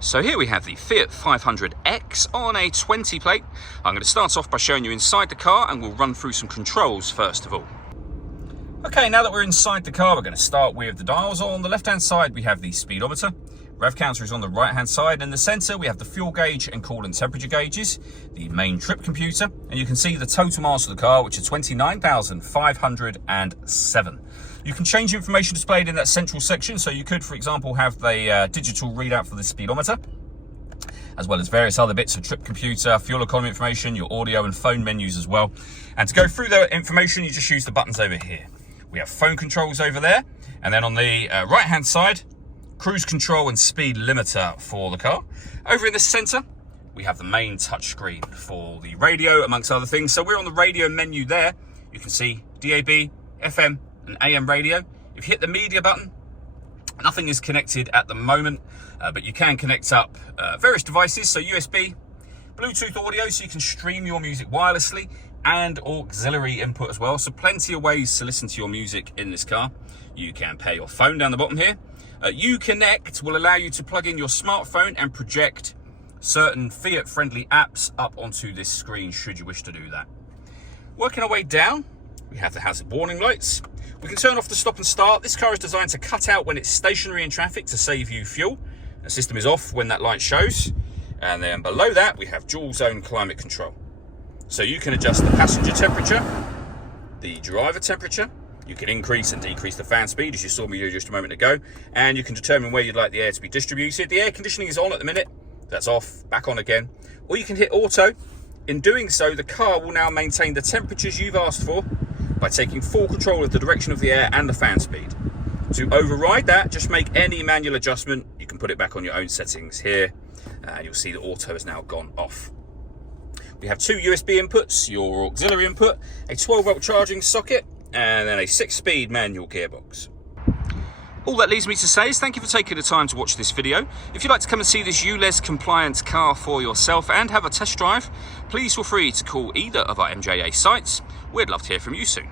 So here we have the Fiat 500X on a 20 plate. I'm going to start off by showing you inside the car and we'll run through some controls first of all. Okay, now that we're inside the car, we're going to start with the dials. On the left hand side we have the speedometer. Rev counter is on the right hand side. In the centre we have the fuel gauge and coolant temperature gauges, the main trip computer, and you can see the total miles of the car, which are 29,507. You can change information displayed in that central section, so you could, for example, have the digital readout for the speedometer, as well as various other bits of trip computer, fuel economy information, your audio and phone menus as well. And to go through the information, you just use the buttons over here. We have phone controls over there, and then on the right hand side, cruise control and speed limiter for the car. Over in the centre, we have the main touchscreen for the radio, amongst other things. So we're on the radio menu there. You can see DAB, FM, and AM radio. If you hit the media button, nothing is connected at the moment, but you can connect up various devices, so USB, Bluetooth audio, so you can stream your music wirelessly, and auxiliary input as well. So plenty of ways to listen to your music in this car. You can pair your phone down the bottom here. Uconnect will allow you to plug in your smartphone and project certain Fiat friendly apps up onto this screen should you wish to do that. Working our way down, we have the hazard warning lights. We can turn off the stop and start. This car is designed to cut out when it's stationary in traffic to save you fuel. The system is off when that light shows. And then below that, we have dual zone climate control. So you can adjust the passenger temperature, the driver temperature. You can increase and decrease the fan speed, as you saw me do just a moment ago. And you can determine where you'd like the air to be distributed. The air conditioning is on at the minute. That's off, back on again. Or you can hit auto. In doing so, the car will now maintain the temperatures you've asked for by taking full control of the direction of the air and the fan speed. To override that, just make any manual adjustment. You can put it back on your own settings here, and you'll see that auto has now gone off. We have two USB inputs, your auxiliary input, a 12-volt charging socket, and then a 6-speed manual gearbox. All that leaves me to say is thank you for taking the time to watch this video. If you'd like to come and see this ULEZ compliant car for yourself and have a test drive, please feel free to call either of our MJA sites. We'd love to hear from you soon.